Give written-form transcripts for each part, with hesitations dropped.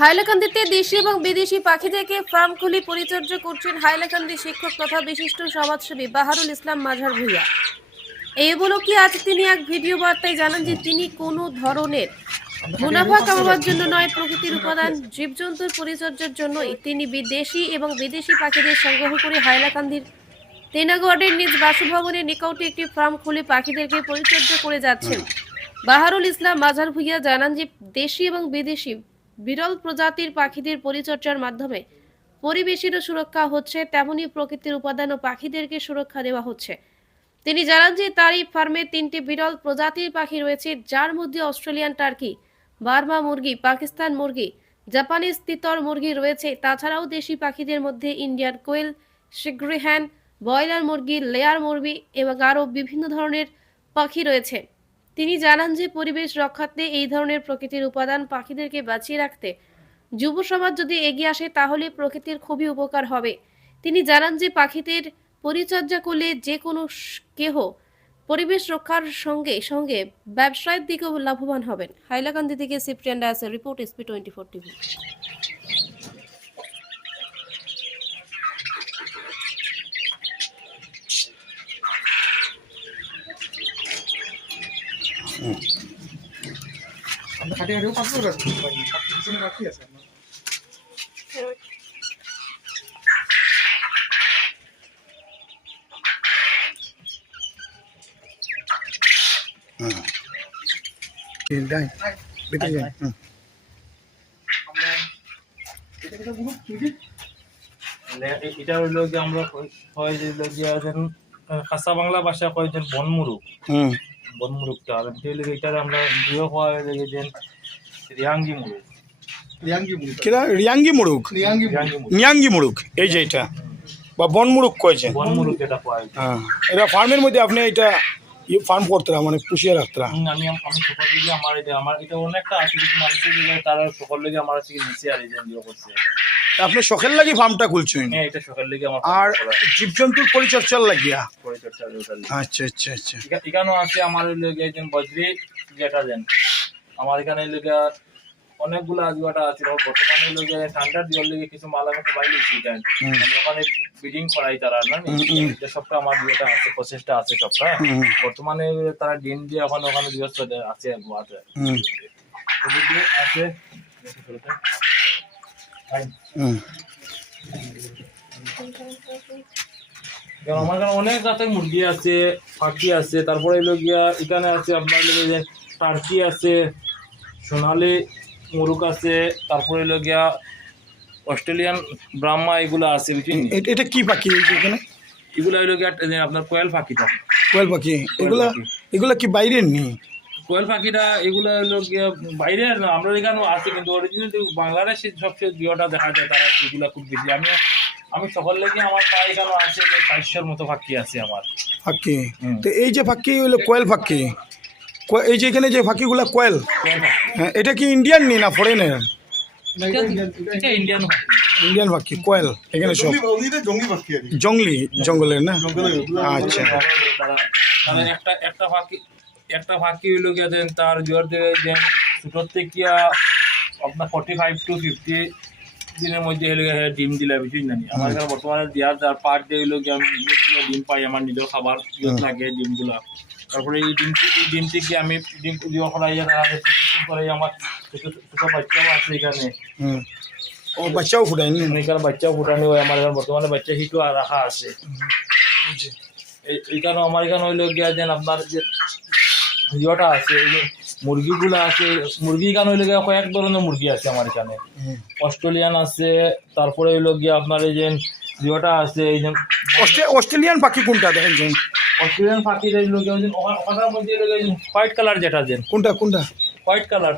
হাইলাকান্দিতে দেশি এবং বিদেশি পাখিদেরকে ফার্ম খুলে পরিচর্যা করছেন হাইলাকান্দি শিক্ষক তথা বিশিষ্ট সমাজসেবী বাহারুল ইসলাম মাঝার ভূঁইয়া। এই উপলক্ষে আজ তিনি এক ভিডিও বার্তায় জানান যে তিনি কোনো ধরনের মুনাফা কামাবার জন্য নয়, প্রকৃতির উপাদান জীবজন্তুর পরিচর্যার জন্যই তিনি দেশি এবং বিদেশি পাখিদের সংগ্রহ করে হাইলাকান্দির তেনাগড়ের নিজ বাসভবনের নিকটে একটি ফার্ম খুলে পাখিদেরকে পরিচর্যা করে যাচ্ছেন। বাহারুল ইসলাম মাঝার ভূঁইয়া জানান যে দেশি এবং বিদেশি বিরল প্রজাতির পাখিদের পরিচর্যার মাধ্যমে পরিবেশেরও সুরক্ষা হচ্ছে, তেমনি প্রকৃতির উপাদান ও পাখিদেরকে সুরক্ষা দেওয়া হচ্ছে। তিনি জানান যে তার এই ফার্মে 3টি বিরল প্রজাতির পাখি রয়েছে, যার মধ্যে অস্ট্রেলিয়ান টার্কি, বার্মা মুরগি, পাকিস্তান মুরগি, জাপানিজ তিতর মুরগি রয়েছে। তাছাড়াও দেশি পাখিদের মধ্যে ইন্ডিয়ান কোয়েল, সিগ্রিহ্যান, ব্রয়লার মুরগি, লেয়ার মুরগি এবং আরও বিভিন্ন ধরনের পাখি রয়েছে। তিনি জানান যে পরিবেশ রক্ষার্থে এই ধরনের প্রকৃতির উপাদান পাখিদেরকে বাঁচিয়ে রাখতে যুব সমাজ যদি এগিয়ে আসে তাহলে প্রকৃতির খুবই উপকার হবে। তিনি জানান যে পাখিদের পরিচর্যা করলে যে কোনো কেহ পরিবেশ রক্ষার সঙ্গে সঙ্গে ব্যবসায়ের দিকেও লাভবান হবেন। হাইলাকান্দি থেকে সিপ্রিয়ান ডায়াসের রিপোর্ট, SP24 টিভি। এটা হইলো যে আমরা হয় যে খাসা বাংলা ভাষা কয় যে বনমুরুক, বনমুরুকটা আর এটা আমরা গৃহ হওয়া হয়ে যে রিয়াঙ্গি মুরুক, রিয়াঙ্গি মুরুক, নিয়াঙ্গি মুরুক, এই যে এটা বা বনমুরুক কয়েছে, বনমুরুক যেটা পাওয়া যায়। হ্যাঁ, এটা ফার্মের মধ্যে আপনি এটা ফার্ম করতে মানে পুষিয়ে রাখতে। আমি সকল লেগে আমার এটা অনেকটা আছে, কিছু মানুষের তারা সকল লেগে আমার থেকে নিচে আর এই যে করছে। আপনি শখের লাগি ফার্মটা খুলছেন? হ্যাঁ, এটা শখের লেগে আমার। আর জীবজন্তুর পরিচর্যার লাগিয়া? পরিচর্যা। আচ্ছা আচ্ছা আচ্ছা। এখানেও আছে আমার লেগে একজন বজরি যেটা দেন আমার এখানে লেগে অনেকগুলো আজবাটা আছে। বর্তমানে লেগে ঠান্ডার জল লেগে কিছু মাল আমি কমাই লিখছি, আমি ওখানে ব্রিডিং করাই তারা না, সবটা আমার যেটা আছে প্রসেসটা আছে সবটা। বর্তমানে তারা ডিম দিয়ে ওখানে বৃহস্প আছে আছে। আমার এখানে অনেক জাতের মুরগি আছে, পাখি আছে, তারপরে এলো গিয়া এখানে আছে আপনার যে টার্কি আছে, সোনালি মুরুক আছে, তারপরে এলো গিয়া অস্ট্রেলিয়ান ব্রাহ্মা, এগুলো আছে। এটা কি পাখি এখানে? এগুলো হইলো গিয়া আপনার কোয়েল পাখিটা। কোয়েল পাখি এগুলা কি বাইরের নেই? কোয়েল পাখিটা এগুলো হলো গিয়া বাইরে না, আমরা এখানেও আছে, কিন্তু অরিজিনাল বাংলাদেশের সবচেয়ে জিওটা দেখা যায় তারা এগুলা খুব বেশি। আমি সকল লেগে আমার প্রায় এখানে আছে 400-র মতো পাখি আছে আমার। পাখি তো এই যে পাখি হলো কোয়েল পাখি, এই যে এখানে যে পাখিগুলা কোয়েল, হ্যাঁ, এটা কি ইন্ডিয়ান নেই না ফরেনের? ইন্ডিয়ান পাখি কোয়েল এখানে সব জঙ্গলের না? আচ্ছা। একটা ফাঁকি হইলো গিয়ে তার জ্বর দেবে যে ছোটোর থেকে আপনার 45 to 50 দিনের মধ্যে হলে ডিম দিলে বেশি জানি। আমার এখানে বর্তমানে দেওয়ার পার ডে হইলো গিয়ে আমি ডিম পাই, আমার নিজের খাবার লাগে ডিমগুলা। তারপরে এই ডিম থেকে আমি ডিম করাই করাই আমার ছোটো বাচ্চাও আছে এখানে। ও বাচ্চাও ফুটায়নি? এখানে বাচ্চাও ফুটানি হয় আমার এখানে বর্তমানে, বাচ্চা হিটও রাখা আছে। এইখানে আমার এখানে হইলো গিয়া যেন আপনার যে ইয়েটা আছে, এই যে মুরগিগুলো আছে, মুরগি এখানে হইলো গিয়া কয়েক ধরনের মুরগি আছে আমার এখানে। অস্ট্রেলিয়ান আছে, তারপরে হইলো গিয়া আপনার এই যে ইয়েটা আছে, এই যে অস্ট্রেলিয়ান পাখি কোনটা দেখেন? অস্ট্রেলিয়ান পাখি হইলো গিয়া ওখানের মধ্যে হোয়াইট কালার যেটা দেন। কোনটা হোয়াইট কালার?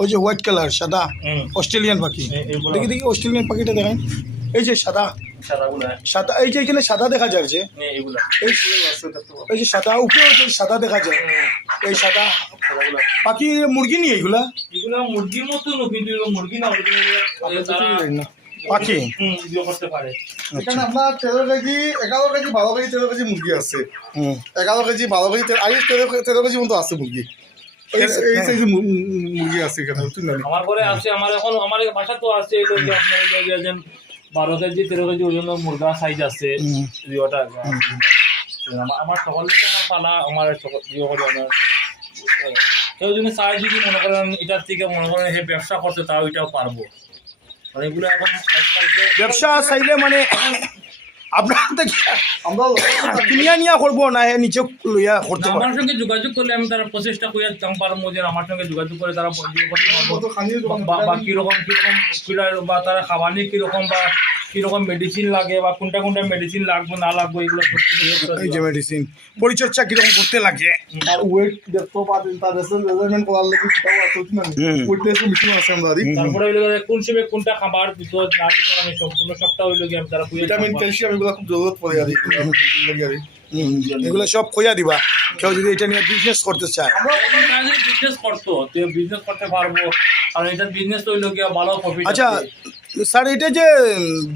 ওই যে হোয়াইট কালার সাদা অস্ট্রেলিয়ান পাখি। দেখি অস্ট্রেলিয়ান পাখিটা দেখেন, এই যে সাদা, এই যে এখানে সাদা দেখা যায়, যে এই যে সাদা উপরে সাদা দেখা যায়, এই সাদা পাখি মুরগি নিয়ে এগুলা মুরগির মতো মুরগি না পাখি করতে পারে। এখানে আপনার 13 কেজি 11 কেজি 12 কেজি 13 কেজি মুরগি আছে। 11 কেজি 12 কেজি 13 কেজি মতো আছে মুরগি। এই সাইজে মুরগি আছে এখানে বুঝছেন না আমার ঘরে আছে, আমার এখন আমার বাসা তো আছে এই লোক আপনার এই লোক যেন 12 কেজি 13 কেজি ওজন মুরগা সাইজ আছে দুইটা। আমার সকল আমার পালা আমার ইয়ে করে আমার কেউ যদি চাই যদি মনে করেন এটার থেকে মনে করেন সে ব্যবসা করতে তাও এটাও পারবো। মানে এগুলো এখন আজকালকে ব্যবসা চাইলে মানে আপনার থেকে আমরা কিনিয়া নিয়া করবো না নিচে লইয়া করতে পারবো? আমার সঙ্গে যোগাযোগ করলে আমি তারা প্রচেষ্টা করে দিতাম পারবো যে আমার সঙ্গে যোগাযোগ করে তারা বা কিরকম বা তারা খাবার নিয়ে কিরকম বা কিরকম মেডিসিন লাগে বা কোনটা কোনটা মেডিসিন লাগবে না লাগবে এগুলো এই যে মেডিসিন পরিচর্যা কিরকম করতে লাগে। আর ওয়েট দেখতে পাচ্ছেন তার মেজারমেন্ট করার লাগে সেটাও আছে বুঝছেন না ওয়েট টেস্ট মেশিন আছে আমাদের তারপরে হইলো কোন সময় কোনটা খাবার দিত না দিত আমি সম্পূর্ণ সবটা হইলো গিয়ে আমি তারা ভিটামিন ক্যালসিয়াম এগুলো খুব জরুরত পড়ে আর এগুলো সব খোঁজা দিবা কেউ যদি এটা নিয়ে বিজনেস করতে চায়। বিজনেস করতো বিজনেস করতে পারবো আর এটা বিজনেস হইলো গিয়ে ভালো প্রফিট। আচ্ছা স্যার এটা যে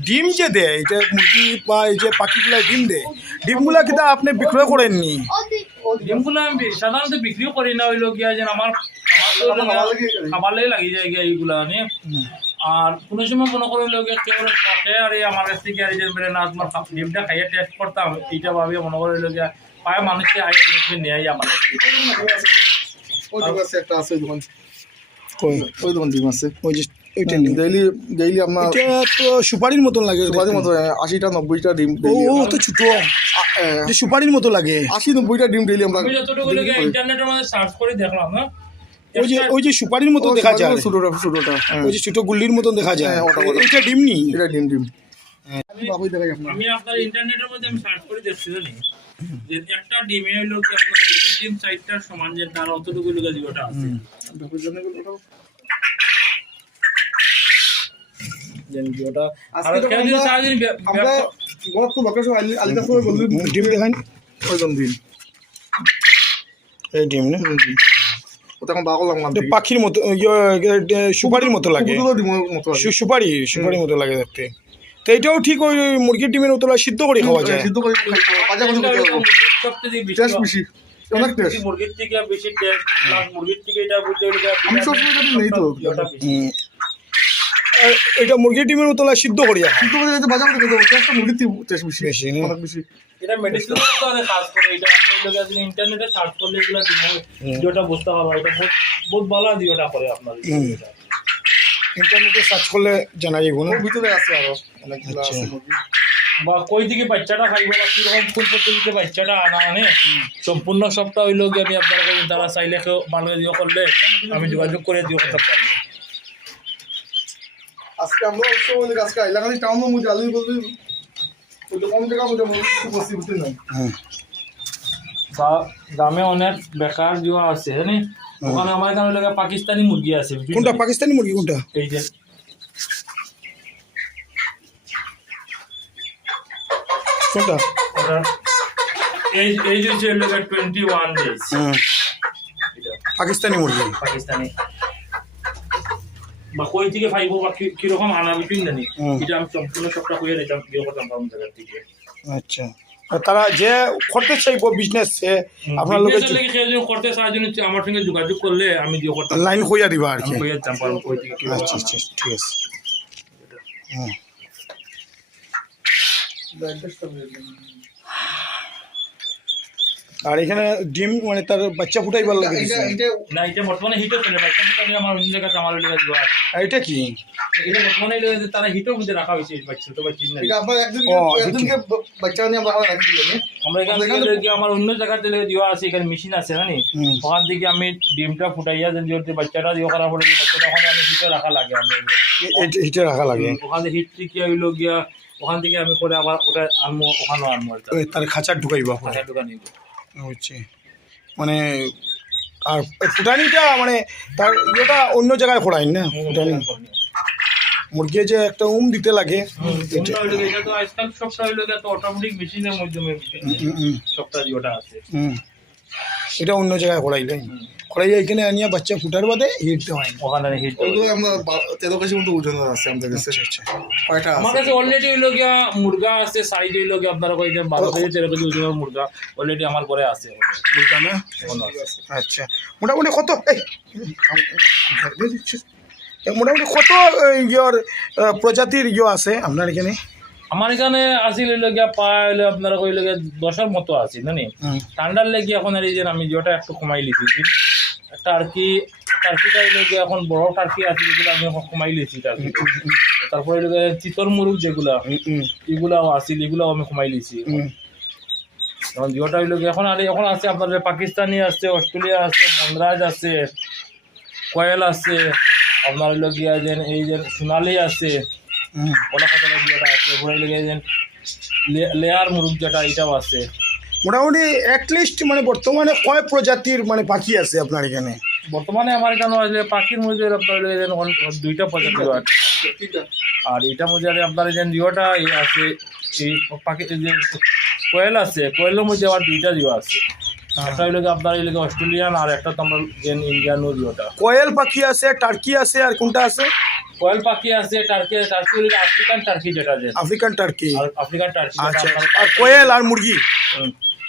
ডিম যে দেয় এটা মুরগি বা এই যে পাখিগুলা ডিম দেয় ডিমগুলা কিন্তু আপনি বিক্রয় করেননি? ডিমগুলো আমি সাধারণত বিক্রিও করি না হইলো গিয়া যে আমার খাবারলেই লাগি যায় গিয়া এইগুলা নিয়ে। আর কোনো সময় মনে করে লোকে কেউ থাকে আর এই আমার কাছ থেকে আর যে না তোমার ডিমটা খাইয়ে টেস্ট করতাম এইটা ভাবে মনে করে লোকে পায় মানুষকে আগে নেয় আমার কাছ থেকে। ওই দোকান আছে একটা আছে দোকান কই ওই দোকান ডিম আছে ওই যে ওইটা ডেইলি আপনার এটা তো সুপারির মতন লাগে সুপারির মতো 80টা 90টা ডিম ও তো ছোট যে সুপারির মতো লাগে 80-90টা ডিম ডেইলি আমরা আমি যতটুকু লোকে ইন্টারনেটের মধ্যে সার্চ করে দেখলাম না ওই যে সুপারির মতো দেখা যায় ছোটটা ওই যে ছোট গুল্লির মতো দেখা যায় হ্যাঁ, ওটা। এটা ডিম নি এটা ডিম আমি আপনার ইন্টারনেটের মধ্যে আমি সার্চ করে দেখছি জানি যে একটা ডিমে হইলো কি আপনার মুরগির ডিম 4টার সমান যে তার অতটুকু লোকে যেটা আছে যেন যেটা আর কেউ যদি সারাদিন আমরা গত বছর আলিদা করে বললি ডিম দেখান ওই ডিম এই ডিম না ওটা এখন বাগল লাগলাম এটা পাখির মতো সুপারির মতো লাগে ডিমের মতো সুপারির মতো লাগে দেখতে। তো এটাও ঠিক ওই মুরগির ডিমের মতো সিদ্ধ করে খাওয়া যায়? সিদ্ধ করে ভাজা করে সবচেয়ে টেস্ট বেশি অনেক টেস্ট মুরগির থেকে বেশি টেস্ট প্লাস মুরগির থেকে এটা বুঝতে হলে আমি সবসময় যদি নেই তো এটা মুরগির ডিমের মতো সিদ্ধ করিয়া সিদ্ধ করে যদি ভাজা করে খেতে টেস্টটা মুরগির টেস্ট বেশি বেশি না? অনেক বেশি এটা মেডিসিন তো আরে কাজ করে এটা আপনি লোকে যদি ইন্টারনেটে সার্চ করলে এগুলো যেটা বুঝতে পারবে এটা বহুত ভালো দিওটা করে আপনার ইন্টারনেটে সার্চ করলে জানা যাবে না? ওর ভিতরে আছে আরো অনেকগুলো আছে মুরগি বা কই থেকে বাচ্চাটা খাইবে বা কিরকম কোন পদ্ধতিতে বাচ্চাটা আনা মানে সম্পূর্ণ সবটা হইলো গিয়ে আমি আপনারা তারা চাইলে কেউ ভালো দিও করলে আমি যোগাযোগ করে দিও করতে পারবো। আজকে আমরা অবশ্য আজকে এলাকাতে টাউন মধ্যে আলু বলতে ওই দোকান থেকে আমাদের বসি বুঝতে নাই বা গ্রামে অনেক বেকার যুবা আছে জানি ওখানে আমার এখানে লাগে পাকিস্তানি মুরগি আছে কোনটা পাকিস্তানি মুরগি কোনটা? এই যে কোনটা? এই যে হচ্ছে 21 ডেজ পাকিস্তানি মুরগি পাকিস্তানি বা কই থেকে ফাইবো বা কিরকম আনা বিপিন জানি এটা আমি সম্পূর্ণ সবটা কইয়া দিতাম বিয়ে করতাম পারবো জায়গা থেকে। আচ্ছা তারা যে করতে চাইবো বিজনেস আপনার লোকে করতে সাহায্য নিচ্ছে আমার সঙ্গে যোগাযোগ করলে আমি দিয়ে করতাম লাইন কইয়া দিবা আর কি? কইয়া দিতাম পারবো কই থেকে কিরকম আচ্ছা আচ্ছা ঠিক আছে। আর এখানে ডিম মানে তার বাচ্চা ফুটাইবার লাগে না এটা বর্তমানে হিটও চলে বাচ্চা ফুটালে আমার অন্য জায়গাতে আমার ওই জায়গায় আছে। আর এটা কি এটা বর্তমানে তারা হিটও মধ্যে রাখা হয়েছে বাচ্চা তো বাচ্চা না এটা আপনার একদিনকে বাচ্চা নিয়ে আমরা রাখি দিই আমরা এখানে থেকে আমার অন্য জায়গাতে দেওয়া আছে এখানে মেশিন আছে না নি ওখান থেকে আমি ডিমটা ফুটাইয়া যদি বাচ্চাটা দিয়ে করা পড়ে বাচ্চাটা ওখানে আমি হিটে রাখা লাগে আমরা হিটে রাখা লাগে ওখানে হিট থেকে হইলো গিয়া ওখান থেকে আমি পরে আবার ওটা আনবো ওখানেও আনবো তার খাঁচার ঢুকাইবা দোকান নিবো হচ্ছে মানে আর ফুটানিটা মানে তার ইয়েটা অন্য জায়গায় ফোড়াই না ফুটানি মুরগি যে একটা দিতে লাগে এটা তো আজকাল সবটা হইলো তো অটোমেটিক মেশিনের মাধ্যমে সবটা যেটা আছে এটা অন্য জায়গায় করাইলেন করাইয়া এখানে আনিয়া বাচ্চা ফুটার বাদে হিট দেওয়া হয় ওখানে হিট ওইগুলো আমরা 13 কেজি মতো ওজনের আছে আমাদের কাছে কয়টা আমার আছে কাছে অলরেডি হইল গিয়া মুরগা আছে সাইজ হইল গিয়া আপনারা কই যে 12 থেকে 13 কেজি ওজনের মুরগা অলরেডি আমার ঘরে আছে বুঝলা না এখনো আছে। আচ্ছা মোটামুটি কত মোটামুটি কত ইয়র প্রজাতির ইয়ে আছে আপনার এখানে আমার এখানে আসিল হইল গিয়া প্রায় হইলো আপনারা কইল গিয়া 10-এর মতো আছে জানি ঠান্ডার লেগে এখন আর এই যে আমি যেটা একটু কমাই লিছি টার্কিটা হইল গিয়া এখন বড় টার্কি আছে যেগুলো আমি এখন কমাই লিছি টার্কি তারপরে হইল গিয়া চিতল মুরগ যেগুলা এগুলাও আসিল এগুলাও আমি কমাই লিছি এখন যেটা হইল গিয়া এখন আছে আপনার পাকিস্তানি আছে অস্ট্রেলিয়া আছে বনরাজ আছে কয়েল আছে আপনার হইল গিয়া যে এই যে সোনালি আছে ওলা কথা যেটা আছে ওগুলো হইল গিয়া যে লেয়ার মুরগ যেটা এটাও আছে মোটামুটি অ্যাটলিস্ট মানে বর্তমানে কয় প্রজাতির মানে পাখি আছে আপনার এখানে বর্তমানে আমার এখানে আছে পাখির মধ্যে আপনার হইল গিয়া যে 2টা প্রজাতি আছে আর এটার মধ্যে আপনার যে জিওটা আছে এই পাখি যে কোয়েল আছে কোয়েলের মধ্যে আবার 2টা জিও আছে একটা হইল গিয়া আপনার হইল গিয়া অস্ট্রেলিয়ান আর একটা তো আমরা ইন্ডিয়ান জিওটা কোয়েল পাখি আছে টার্কি আছে আর কোনটা আছে কোয়েল পাখি আছে টার্কি হইল আফ্রিকান টার্কি যেটা যে আফ্রিকান টার্কি আফ্রিকান টার্কি আচ্ছা আর কোয়েল আর মুরগি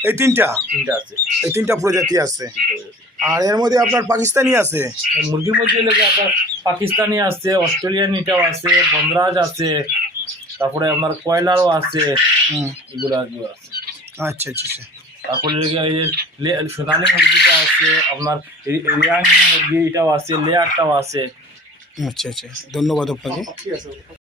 এই তিনটা আছে এই তিনটা প্রজাতি আছে আর এর মধ্যে আপনার পাকিস্তানি আছে মুরগির মধ্যে হইল গিয়া আপনার পাকিস্তানি আছে অস্ট্রেলিয়ান এটাও আছে বনরাজ আছে তারপরে আপনার কয়লারও আছে এগুলো জিও আছে আচ্ছা আচ্ছা আচ্ছা তারপরে এই যে সোনালি মুরগিটা আছে আপনার রিয়াং মুরগি এটাও আছে লেয়ারটাও আছে আচ্ছা আচ্ছা ধন্যবাদ আপনাকে ঠিক আছে